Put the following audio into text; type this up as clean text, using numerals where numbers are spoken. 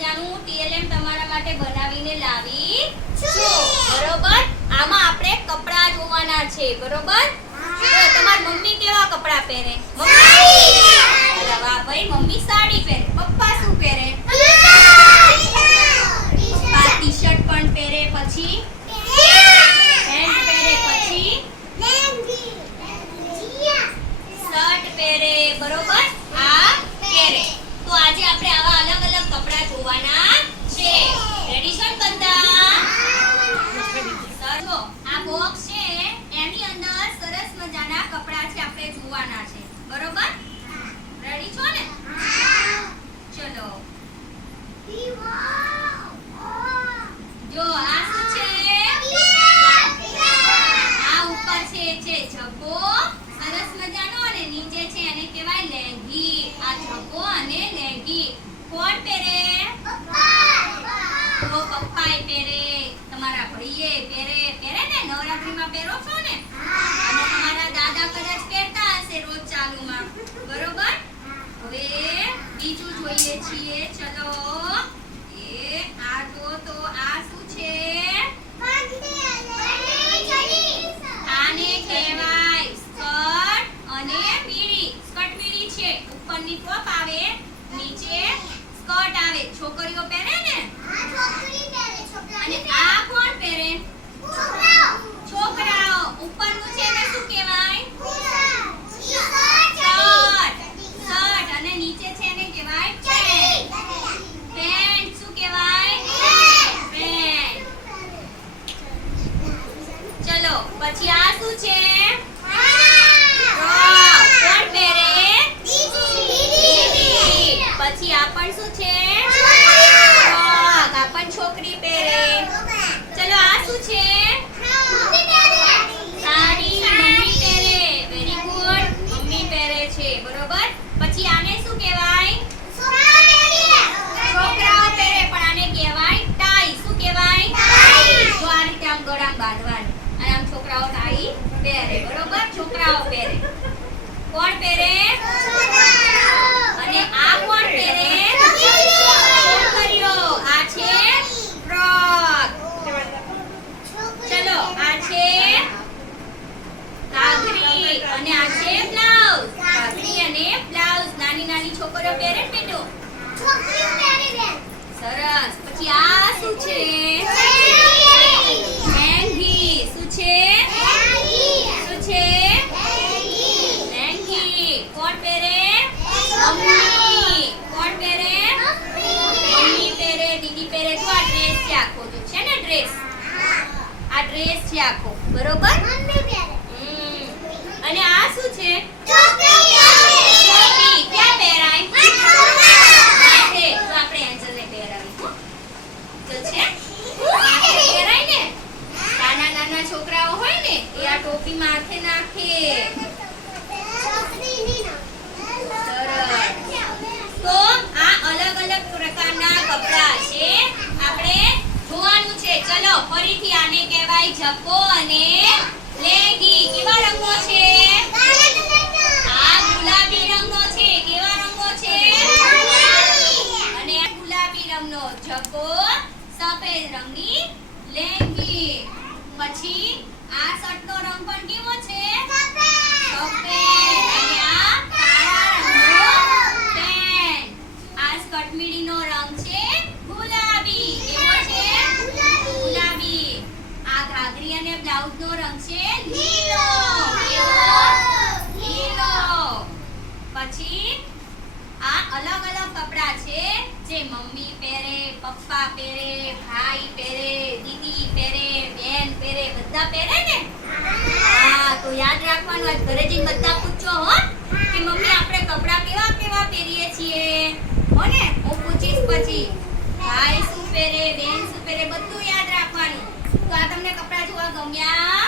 મજાનું TLM તમારા માટે બનાવીને લાવી છું. બરોબર? આમાં આપણે કપડા જોવાના છે. બરોબર? તો તમારી મમ્મી કેવા કપડા પહેરે? મમ્મી અરે વાહ ભાઈ, મમ્મી સાડી પહેરે. પપ્પા શું પહેરે? પપ્પા ટી-શર્ટ પણ પહેરે, પછી પેન્ટ પહેરે, પછી શર્ટ પહેરે. બરોબર? આ પહેરે. તો આજે આપણે આવા અલગ અલગ કપડા જોવાના છે. રેડી છો બધા? સરસ. આ બોક્સ છે, એની અંદર સરસ મજાના કપડા છે, આપણે જોવાના છે. બરોબર? રેડી છો ને? ચલો. જો આ શું છે? આ ઉપર છે જબ્બો, સરસ મજાનો, અને નીચે છે એને કહેવાય લેંગી. આ જબ્બો અને લેંગી કોણ પહેરે? તો પપ્પાએ પહેરે, તમારા ભાઈએ પહેરે ને, નવરાત્રીમાં પહેરો છો ને, અને તમારા દાદા કદાચ પહેરતા હશે રોજ ચાલુમાં. બરોબર? હવે બીજું જોઈએ છીએ. ચલો. આ તો આ શું છે? આને કહેવાય સ્કર્ટ અને મીડી. સ્કર્ટ મીડી છે, ઉપરની ટોપ આવે, નીચે સ્કર્ટ આવે. છોકરીઓ પહેરે ને? અને આ કોણ પહેરે? છોકરાઓ. ઉપરનું છે એને શું કહેવાય? શર્ટ. અને નીચે છે એને કહેવાય પેન્ટ. પેન્ટ શું કહેવાય? પેન્ટ. ચલો, પછી આ શું છે? ફ્રોક. કોણ પહેરે? દીદી. પછી આ પણ શું છે? ફ્રોક. આ પણ છોકરી પહેરે. ચલો, આ શું છે? સાડી. મમ્મી પહેરે. વેરી ગુડ, મમ્મી પહેરે છે. બરોબર? પછી આને શું કહેવાય? છોકરાઓ પહેરે, પણ આને કહેવાય ટાઈ. શું કહેવાય? જો આ રીતે આમ ગળામાં બાંધવાની, અને આમ છોકરાઓ ટાઈ પહેરે. બરોબર? છોકરાઓ પહેરે. કોણ પહેરે? અને આ કોણ પહેરે? છોકરીઓ. આ છે ફ્રોક. ચલો, આ છે ઘાઘરી, અને આ છે બ્લાઉઝ. ઘાઘરી અને બ્લાઉઝ નાની નાની છોકરીઓ પહેરે ને બેટો? સરસ. પછી આ શું છે? લેંગી. શું છે? શું છે? લેંગી. કોણ પહેરે? મમ્મી. કોણ પહેરે? મમ્મી પહેરે. દીદી પહેરે. તો આ ડ્રેસ છે આખો, જો છે ને ડ્રેસ, આ ડ્રેસ છે આખો. બરોબર? અને આ શું છે? ટોપી. ક્યાં પહેરાય? માથે. તો આપણે એન્જલને પહેરાવી. તો છે માથે પહેરાય ને, નાના નાના છોકરાઓ હોય ને, એ આ ટોપી માથે નાખે. તો આ અલગ અલગ પ્રકારના કપડા છે, આપણે જોવાનું છે. ચલો, ફરીથી આને કહેવાય જબ્બો અને લેંગી. કેવા રંગો છે? આ ગુલાબી રંગનો છે. કેવા રંગો છે? અને આ ગુલાબી રંગનો જબ્બો, સફેદ રંગની લેંગી. પછી આ શર્ટનો રંગ પણ કેવો છે? સફેદ. અને આ કાળા રંગનો પેન્ટ. આ સ્કર્ટ મીડીનો રંગ છે ગુલાબી. કેવો છે? ગુલાબી. આ ઘાઘરી અને બ્લાઉઝનો રંગ છે લીલો. કેવો? લીલો. પછી આ અલગ અલગ કપડા છે, જે મમ્મી પહેરે, પપ્પા પહેરે, ભાઈ પહેરે, દીદી પહેરે, બેન પહેરે, બધા પહેરે ને? હા, તો યાદ રાખવાનું. આજ ઘરે જઈને બધા પૂછો હો કે મમ્મી આપણે કપડા કેવા કેવા પહેરીએ છીએ. હો ને? હું પૂછીશ પછી ભાઈ શું પહેરે, બેન શું પહેરે, બધું યાદ રાખવાનું. તો આ તમને કપડા જોવા ગમ્યા?